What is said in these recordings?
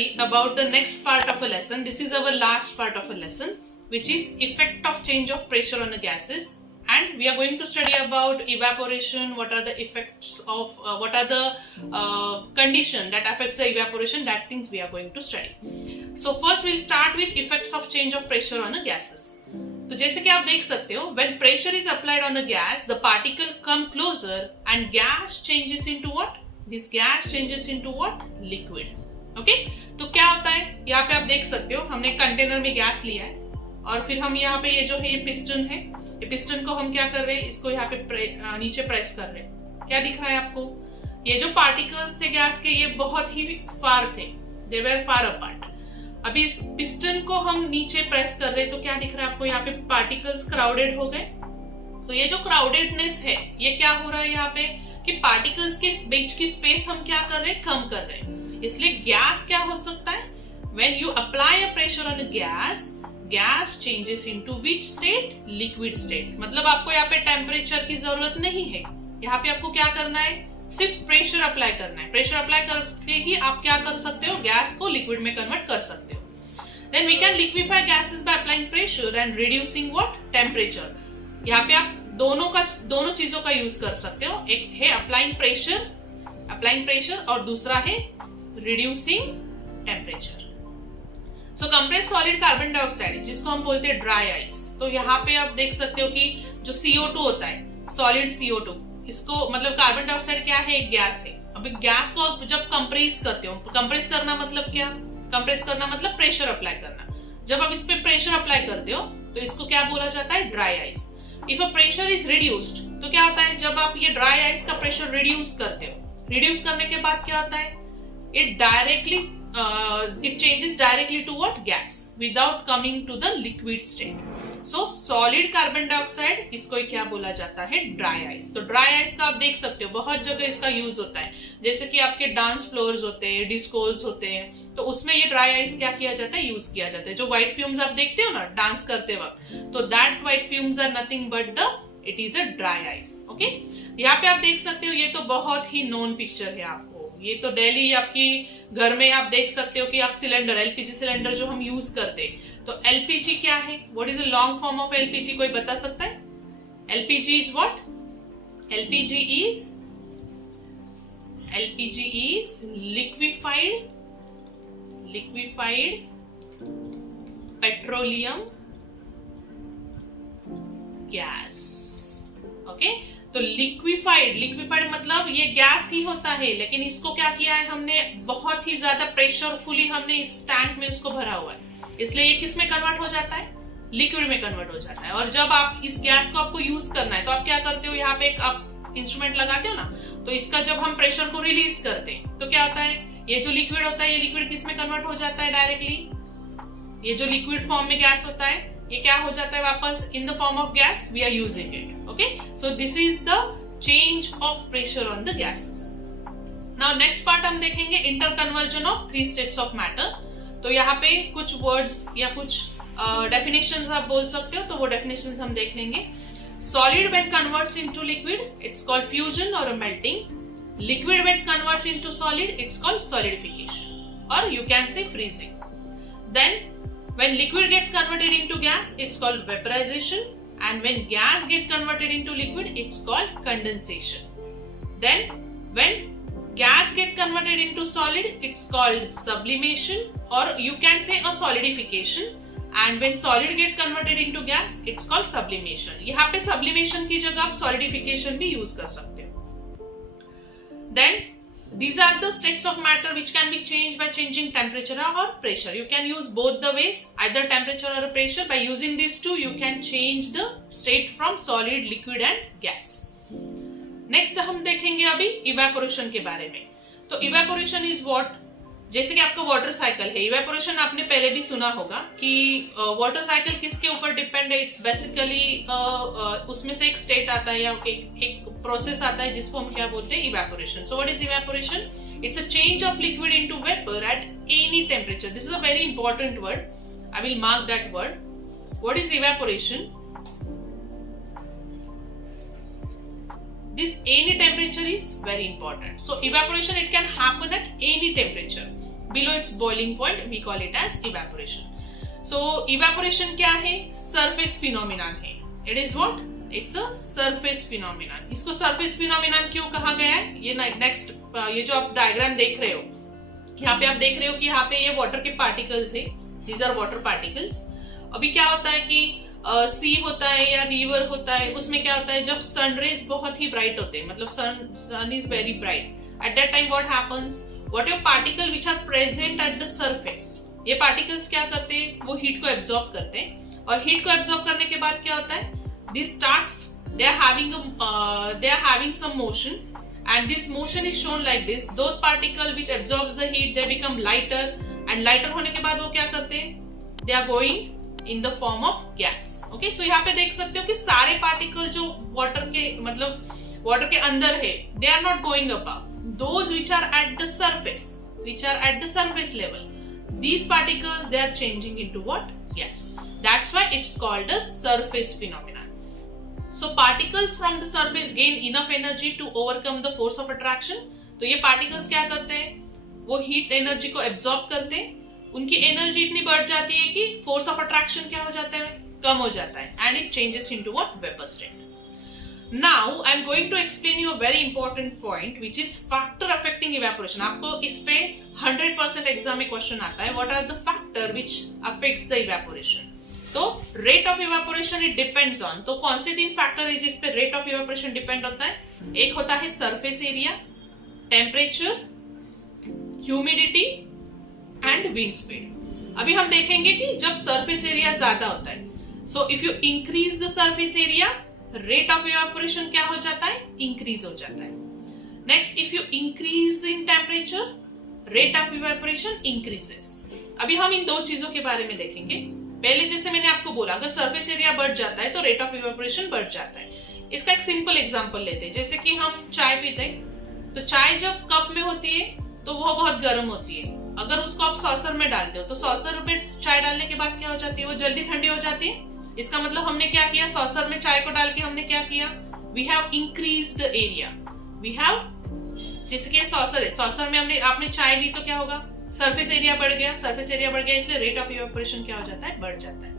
study about the next part of a lesson. This is our last part of a lesson, which is effect of change of pressure on the gases. And we are going to study about evaporation, what are the effects of, what are the condition that affects the evaporation, that things we are going to study. So first we'll start with effects of change of pressure on the gases. तो जैसे कि आप देख सकते हो, when pressure is applied on a gas, the particle come closer and gas changes into what? This gas changes into what? Liquid. Okay तो क्या होता है, यहाँ पे आप देख सकते हो हमने कंटेनर में गैस लिया है और फिर हम यहाँ पे ये जो है ये पिस्टन है, ये पिस्टन को हम क्या कर रहे हैं, इसको यहाँ पे नीचे प्रेस कर रहे हैं. क्या दिख रहा है आपको? ये जो पार्टिकल्स थे गैस के ये बहुत ही फार थे, दे वर फार अपार्ट. अभी इस पिस्टन को हम नीचे प्रेस कर रहे हैं तो क्या दिख रहा है आपको? यहाँ पे पार्टिकल्स क्राउडेड हो गए. तो ये जो क्राउडेडनेस है ये क्या हो रहा है यहाँ पे कि पार्टिकल्स के बीच की स्पेस हम क्या कर रहे हैं, कम कर रहे हैं. इसलिए गैस क्या हो सकता है, when you apply a pressure on a gas changes into which state? Liquid state. मतलब आपको यहाँ पे टेम्परेचर की जरूरत नहीं है, यहाँ पे आपको क्या करना है, सिर्फ प्रेशर अप्लाई करना है. प्रेशर अप्लाई करते ही आप क्या कर सकते हो, गैस को लिक्विड में कन्वर्ट कर सकते हो. Then we can liquefy gases by applying pressure and reducing what? Temperature. यहाँ पे आप दोनों चीजों का यूज कर सकते हो. एक है अप्लाइंग प्रेशर और दूसरा है रिड्यूसिंग टेम्परेचर. सो कंप्रेस्ड सॉलिड कार्बन डाइऑक्साइड जिसको हम बोलते हैं ड्राई आइस. तो यहाँ पे आप देख सकते हो कि जो CO2 होता है, सॉलिड CO2, इसको मतलब कार्बन डाइऑक्साइड क्या है, एक गैस है. अभी गैस को आप जब कंप्रेस करते हो, कंप्रेस करना मतलब क्या, कंप्रेस करना मतलब प्रेशर अप्लाई करना. जब आप इस पे प्रेशर अप्लाई करते हो तो इसको क्या बोला जाता है, dry ice. If a pressure is reduced तो क्या होता है, जब आप ये ड्राई आइस का प्रेशर रिड्यूस करते हो, रिड्यूस करने के बाद क्या होता है, it changes directly to what? Gas without coming to the liquid state. So solid carbon dioxide इसको क्या बोला जाता है, ड्राई आइस. तो ड्राई आइस का आप देख सकते हो बहुत जगह इसका यूज होता है. जैसे कि आपके डांस फ्लोर्स होते हैं, डिस्कोस होते हैं, तो उसमें ये ड्राई आइस क्या किया जाता है, यूज किया जाता है. जो व्हाइट फ्यूम्स आप देखते हो ना डांस करते वक्त, तो that white fumes are nothing but it is a dry ice. Okay, यहाँ पे आप देख सकते हो, ये तो बहुत ही नोन पिक्चर है आपको. ये तो डेली आपकी घर में आप देख सकते हो कि आप सिलेंडर, एलपीजी सिलेंडर जो हम यूज करते हैं, तो एलपीजी क्या है, what is a long form of LPG, कोई बता सकता है? LPG is what? LPG is liquefied petroleum gas. Okay, तो लिक्विफाइड मतलब ये गैस ही होता है, लेकिन इसको क्या किया है हमने, बहुत ही ज्यादा प्रेशरफुली हमने इस टैंक में उसको भरा हुआ है, इसलिए ये किस में कन्वर्ट हो जाता है, लिक्विड में कन्वर्ट हो जाता है. और जब आप इस गैस को आपको यूज करना है तो आप क्या करते हो, यहाँ पे एक आप इंस्ट्रूमेंट लगाते हो ना, तो इसका जब हम प्रेशर को रिलीज करते हैं तो क्या होता है, ये जो लिक्विड होता है ये लिक्विड किस में कन्वर्ट हो जाता है डायरेक्टली, ये जो लिक्विड फॉर्म में गैस होता है ये क्या हो जाता है वापस, in the form of gas we are using it. Okay, so this is the change of pressure on the gases. Now next part हम देखेंगे inter conversion of 3 states of matter. तो यहाँ पे कुछ वर्ड्स या कुछ डेफिनेशंस आप बोल सकते हो, तो वो डेफिनेशंस हम देख लेंगे. Solid when converts into liquid it's called fusion और melting. Liquid when converts into solid it's called solidification और you can say freezing. Then when liquid gets converted into gas it's called vaporization, and when gas get converted into liquid it's called condensation. Then when gas get converted into solid it's called sublimation or you can say a solidification, and when solid get converted into gas it's called sublimation. यहाँ पे sublimation की जगह आप solidification भी use कर सकते हो. Then these are the states of matter which can be changed by changing temperature or pressure. You can use both the ways, either temperature or pressure. By using these two, you can change the state from solid, liquid and gas. Next हम देखेंगे अभी evaporation के बारे में. तो evaporation is what? जैसे कि आपका वाटर साइकिल है, इवेपोरेशन आपने पहले भी सुना होगा कि वाटर साइकिल किसके ऊपर डिपेंड है. इट्स बेसिकली उसमें से एक स्टेट आता है या एक प्रोसेस आता है जिसको हम क्या बोलते हैं, evaporation. So what is evaporation? It's a change of liquid into vapour at any temperature. This is a very important word, I will mark that word. What is evaporation? This any temperature is very important. So evaporation it can happen at any temperature. below its boiling point, we call it as evaporation. So evaporation क्या है? Surface phenomenon है. It is what? It's a surface phenomenon. इसको surface phenomenon क्यों कहा गया है? ये next ये जो आप डायग्राम देख रहे हो, यहाँ पे आप देख रहे हो कि यहाँ पे ये वाटर के पार्टिकल्स है. These are water particles. अभी क्या होता है कि सी होता है या रिवर होता है, उसमें क्या होता है जब सनरेज बहुत ही ब्राइट होते हैं, मतलब sun is very bright, at that time what happens, whatever particle which are present at the surface, ये पार्टिकल्स क्या करते हैं, वो हीट को एब्जॉर्ब करते हैं, और हीट को एब्जॉर्ब करने के बाद क्या होता है, this starts, they are having some motion, and this motion is shown like this. Those particles which absorbs the heat, they become lighter, and lighter होने के बाद वो क्या करते हैं, they are going in the form of gas. Okay, so यहाँ पे देख सकते हो कि सारे पार्टिकल जो वाटर के मतलब वाटर के अंदर है, they are not going above. Those which are at the surface, which are at the surface level, these particles they are changing into what? Gas. That's why it's called a surface phenomenon. So particles from the surface gain enough energy to overcome the force of attraction. तो ये particles क्या करते हैं, वो heat energy को absorb करते हैं, उनकी एनर्जी इतनी बढ़ जाती है कि फोर्स ऑफ अट्रैक्शन क्या हो जाता है, कम हो जाता है, and it changes into what, vapour state. Now I am going to explain you a very important point which is factor affecting evaporation. आपको इस पे 100% एग्जाम में क्वेश्चन आता है, what are the factor which affects the evaporation. तो rate of evaporation it depends on, तो कौन से 3 फैक्टर है जिस पे रेट ऑफ इवेपोरेशन डिपेंड होता है. एक होता है surface area, temperature, humidity and wind speed. अभी हम देखेंगे कि जब सरफेस एरिया ज्यादा होता है, so if you increase the surface area, rate of evaporation क्या हो जाता है, इंक्रीज हो जाता है. Next, if you increase in temperature, rate of evaporation increases. अभी हम इन 2 चीजों के बारे में देखेंगे. पहले जैसे मैंने आपको बोला, अगर सरफेस एरिया बढ़ जाता है तो रेट ऑफ इवेपोरेशन बढ़ जाता है. इसका एक सिंपल एग्जांपल लेते हैं. जैसे कि हम चाय पीते हैं, तो चाय जब कप में होती है तो वो बहुत गर्म होती है. अगर उसको आप सॉसर में डालते हो तो सॉसर में चाय डालने के बाद क्या हो जाती है, वो जल्दी ठंडी हो जाती है. इसका मतलब हमने क्या किया, सॉसर में चाय को डाल के हमने क्या किया, we have increased the area. We have, जैसे कि सॉसर है, सॉसर में आपने चाय ली तो क्या होगा, सरफेस एरिया बढ़ गया, सरफेस एरिया बढ़ गया, इसलिए रेट ऑफ इवेपोरेशन क्या हो जाता है, बढ़ जाता है.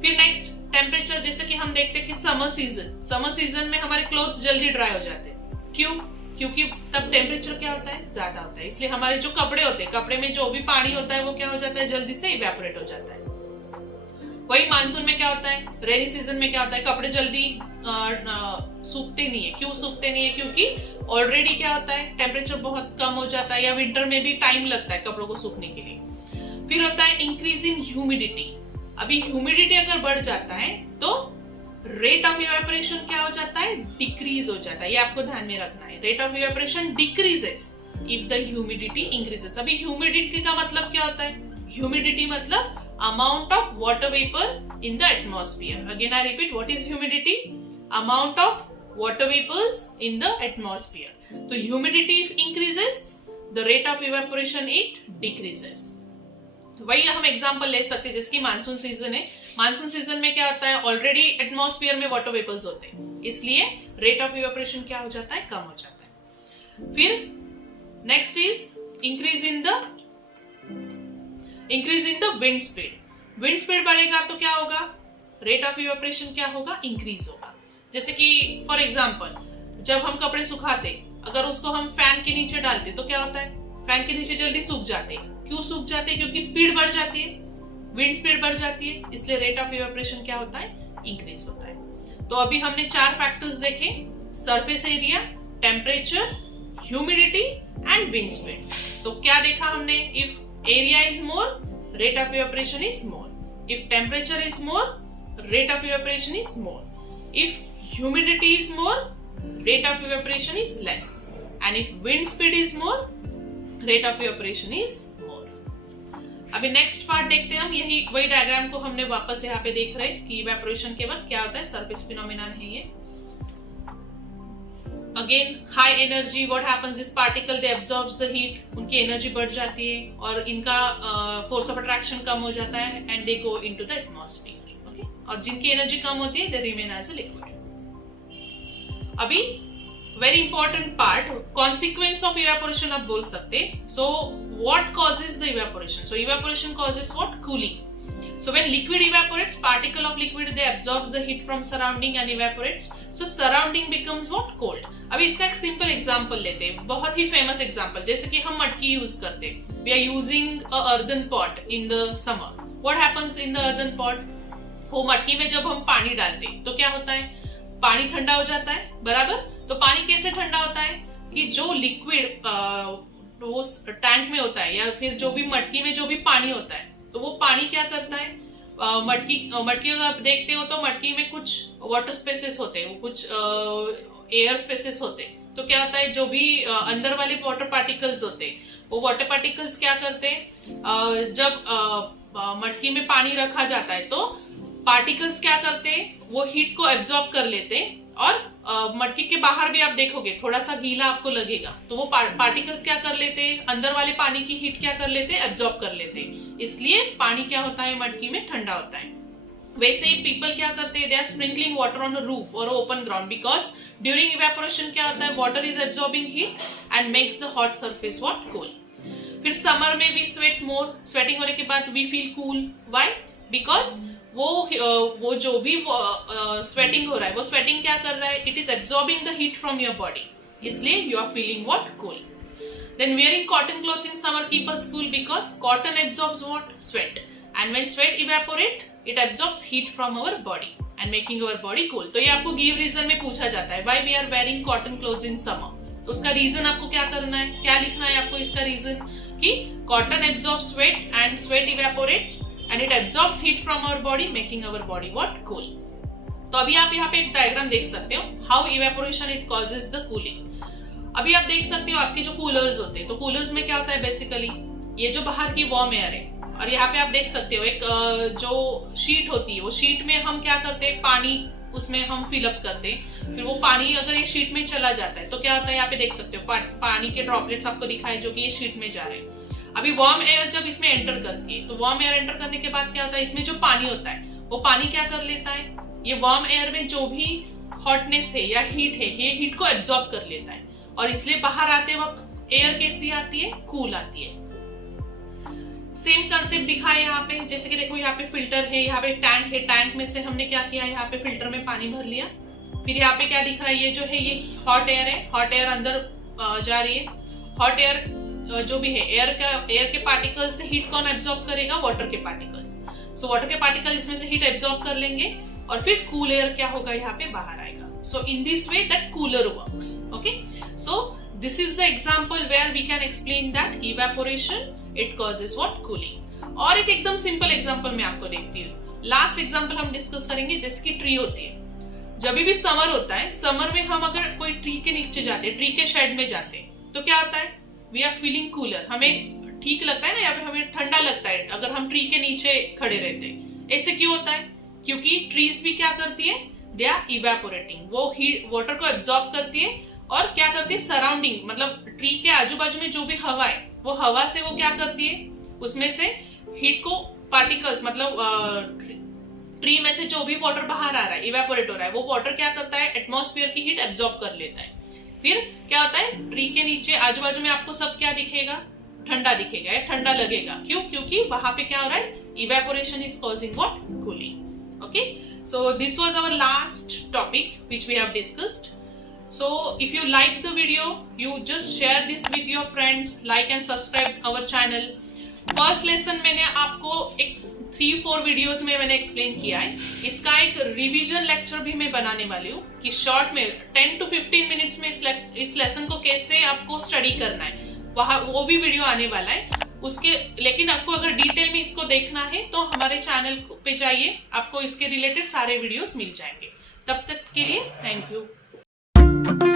फिर नेक्स्ट, टेम्परेचर. जैसे कि हम देखते हैं कि समर सीजन में हमारे क्लोथ्स जल्दी ड्राई हो जाते हैं. क्यों? क्योंकि तब टेम्परेचर क्या होता है, ज्यादा होता है, इसलिए हमारे जो कपड़े होते हैं, कपड़े में जो भी पानी होता है वो क्या हो जाता है, जल्दी से इवेपोरेट हो जाता है. वही मानसून में क्या होता है, रेनी सीजन में क्या होता है, कपड़े जल्दी सूखते नहीं है. क्यों सूखते नहीं है, क्योंकि ऑलरेडी क्या होता है, टेम्परेचर बहुत कम हो जाता है, या विंटर में भी टाइम लगता है कपड़ों को सूखने के लिए. फिर होता है इंक्रीज इन ह्यूमिडिटी. अभी ह्यूमिडिटी अगर बढ़ जाता है तो रेट ऑफ इवेपोरेशन क्या हो जाता है, डिक्रीज हो जाता है. ये आपको ध्यान में रखना है. Rate of evaporation decreases if the humidity increases. अभी ह्यूमिडिटी का मतलब क्या होता है, ह्यूमिडिटी मतलब amount of water vapour in the atmosphere. Again I repeat, what is humidity, amount of water vapours in the atmosphere. तो humidity increases, the rate of evaporation it decreases. वही हम एग्जांपल ले सकते हैं, जैसे कि मानसून सीजन है. Monsoon season में क्या होता है, ऑलरेडी एटमॉस्फेयर में वाटर वेपर्स होते हैं, इसलिए रेट ऑफ इवेपोरेशन क्या हो जाता है, कम हो जाता है. फिर next is increase in the wind speed. Wind speed बढ़ेगा तो क्या होगा, रेट ऑफ इवेपोरेशन क्या होगा, इंक्रीज होगा. जैसे कि फॉर एग्जांपल, जब हम कपड़े सुखाते, अगर उसको हम फैन के नीचे डालते तो क्या होता है, फैन के नीचे जल्दी सूख जाते हैं. क्यों सूख जाते हैं, क्योंकि स्पीड बढ़ जाती है, विंड स्पीड बढ़ जाती है, इसलिए रेट ऑफ इवेपोरेशन क्या होता है, इंक्रीज होता है. तो अभी हमने 4 फैक्टर्स देखे, surface area, temperature, humidity and wind speed. तो क्या देखा हमने, if area is more, rate of evaporation is more. If temperature is more, rate of evaporation is more. If humidity is more, rate of evaporation is less, and if wind speed is more, rate of evaporation is more. अभी next part देखते हैं हम. यही वही diagram को हमने वापस यहाँ पे देख रहे हैं कि इवेपोरेशन के बाद क्या होता है, सरफेस फिनोमिनन है ये. Again high energy, what happens, this particle they absorbs the heat, उनकी एनर्जी बढ़ जाती है और इनका फोर्स ऑफ अट्रैक्शन कम हो जाता है, and they go into the atmosphere. Okay, और जिनकी एनर्जी कम होती है they remain as a liquid. अभी very important part, consequence of evaporation आप बोल सकते. सो what causes the evaporation? So evaporation causes what? Cooling. So when liquid evaporates, particle of liquid they absorbs the heat from surrounding and evaporates. So surrounding becomes what? Cold. अभी इसका एक simple example लेते हैं, बहुत ही famous example, जैसे कि हम मटकी यूज करते हैं. We are using a earthen pot in the summer. What happens in the earthen pot? वो मटकी में जब हम पानी डालते हैं तो क्या होता है? पानी ठंडा हो जाता है, बराबर. तो पानी कैसे ठंडा होता है कि जो लिक्विड वो टैंक में होता है या फिर जो भी मटकी में जो भी पानी होता है, तो वो पानी क्या करता है, मटकी अगर आप देखते हो तो मटकी में कुछ वाटर स्पेसेस होते हैं, वो कुछ एयर स्पेसेस होते हैं. तो क्या होता है, जो भी अंदर वाले वाटर पार्टिकल्स होते हैं, वो वाटर पार्टिकल्स क्या करते हैं, जब मटकी में पानी रखा जाता है तो पार्टिकल्स क्या करते हैं, वो हीट को एब्जॉर्ब कर लेते हैं. और मटकी के बाहर भी आप देखोगे थोड़ा सा गीला आपको लगेगा, तो वो पार्टिकल्स क्या कर लेते हैं, अंदर वाले पानी की हीट क्या कर लेते हैं, एब्जॉर्ब कर लेते हैं. इसलिए पानी क्या होता है, मटकी में ठंडा होता है. वैसे ही पीपल क्या करते हैं, they are sprinkling water on a roof और open ground, because during evaporation क्या होता है, water is absorbing heat and makes the hot surface what? Cool. फिर समर में वी स्वेट मोर, स्वेटिंग होने के बाद we feel cool. Why? Because वो जो भी स्वेटिंग हो रहा है, वो स्वेटिंग क्या कर रहा है, it is absorbing the heat from your body, इसलिए you are feeling what? Cool. Then wearing cotton clothes in summer keep us cool because cotton absorbs what? Sweat. And when sweat evaporate, it absorbs heat from our body and making our body cool. तो ये आपको give reason में पूछा जाता है, why we are wearing cotton clothes in summer. तो उसका reason आपको क्या करना है, क्या लिखना है आपको इसका रीजन, कि cotton absorbs sweat and sweat evaporates and it absorbs heat from our body making our body what? Cool. तो अभी आप यहाँ पे एक डायग्राम देख सकते हो, how evaporation it causes the cooling. अभी आप देख सकते हो आपके जो कूलर्स होते हैं, तो कूलर्स में क्या होता है, बेसिकली ये जो बाहर की वार्म एयर है, और यहाँ पे आप देख सकते हो एक जो शीट होती है, वो शीट में हम क्या करते हैं, पानी उसमें हम फिलअप करते हैं. फिर वो पानी अगर ये शीट में चला जाता है तो क्या होता है, यहाँ पे देख सकते हो पानी के ड्रॉपलेट्स आपको दिखाए जो कि ये शीट में जा रहे हैं. अभी वार्म एयर जब इसमें एंटर करती है, तो वार्म एयर एंटर करने के बाद क्या होता है, इसमें जो पानी होता है वो पानी क्या कर लेता है, ये वार्म एयर में जो भी हॉटनेस है या हीट है, ये हीट को एब्जॉर्ब कर लेता है, और इसलिए बाहर आते वक्त एयर कैसी आती है, कूल आती है. सेम कंसेप्ट दिखा है यहाँ पे, जैसे कि देखो यहाँ पे फिल्टर है, यहाँ पे टैंक है, टैंक में से हमने क्या किया, यहाँ पे फिल्टर में पानी भर लिया. फिर यहाँ पे क्या दिख रहा है, ये जो है ये हॉट एयर है, हॉट एयर अंदर जा रही है. हॉट एयर जो भी है, एयर के पार्टिकल्स से हीट कौन एब्जॉर्ब करेगा, वाटर के पार्टिकल्स. सो वाटर के पार्टिकल इसमें से हीट एब्जॉर्ब कर लेंगे और फिर कूल एयर क्या होगा, यहाँ पे बाहर आएगा. So in this way that cooler works. Okay, so this is the example where we can explain that evaporation it causes what? Cooling. और एक एकदम सिंपल एग्जांपल मैं आपको देखती हूँ. लास्ट एग्जांपल हम डिस्कस करेंगे, जैसे कि ट्री होती है. जब भी समर होता है, समर में हम अगर कोई ट्री के नीचे जाते हैं, ट्री के शेड में जाते हैं, तो क्या होता है, वी आर फीलिंग कूलर, हमें ठीक लगता है ना, या फिर हमें ठंडा लगता है अगर हम ट्री के नीचे खड़े रहते हैं. ऐसे क्यों होता है, क्योंकि ट्रीज भी क्या करती है, दे आर इवेपोरेटिंग, वो हीट वाटर को एब्जॉर्ब करती है और क्या करती है, सराउंडिंग मतलब ट्री के आजू बाजू में जो भी हवा है, वो हवा से वो क्या करती है, उसमें से हीट को पार्टिकल्स मतलब ट्री में से जो भी वाटर बाहर आ रहा है, इवेपोरेट हो रहा है, वो वाटर क्या करता है, एटमॉस्फेयर की हीट एब्जॉर्ब कर लेता है. फिर क्या होता है, ट्री के नीचे आजू बाजू में आपको सब क्या दिखेगा, ठंडा दिखेगा या ठंडा लगेगा. क्यों? क्योंकि वहां पे क्या हो रहा है, evaporation is causing what? Cooling. Okay, so this was our last topic which we have discussed. So if you like the video, you just share this with your friends, like and subscribe our channel. First lesson मैंने आपको एक 3-4 videos में मैंने explain किया है. इसका एक revision lecture भी मैं बनाने वाली हूँ कि शॉर्ट में 10 to 15 मिनट्स में इस लेसन को कैसे आपको स्टडी करना है, वहाँ वो भी वीडियो आने वाला है उसके. लेकिन आपको अगर डिटेल में इसको देखना है तो हमारे चैनल पे जाइए, आपको इसके रिलेटेड सारे वीडियोस मिल जाएंगे. तब तक के लिए थैंक यू.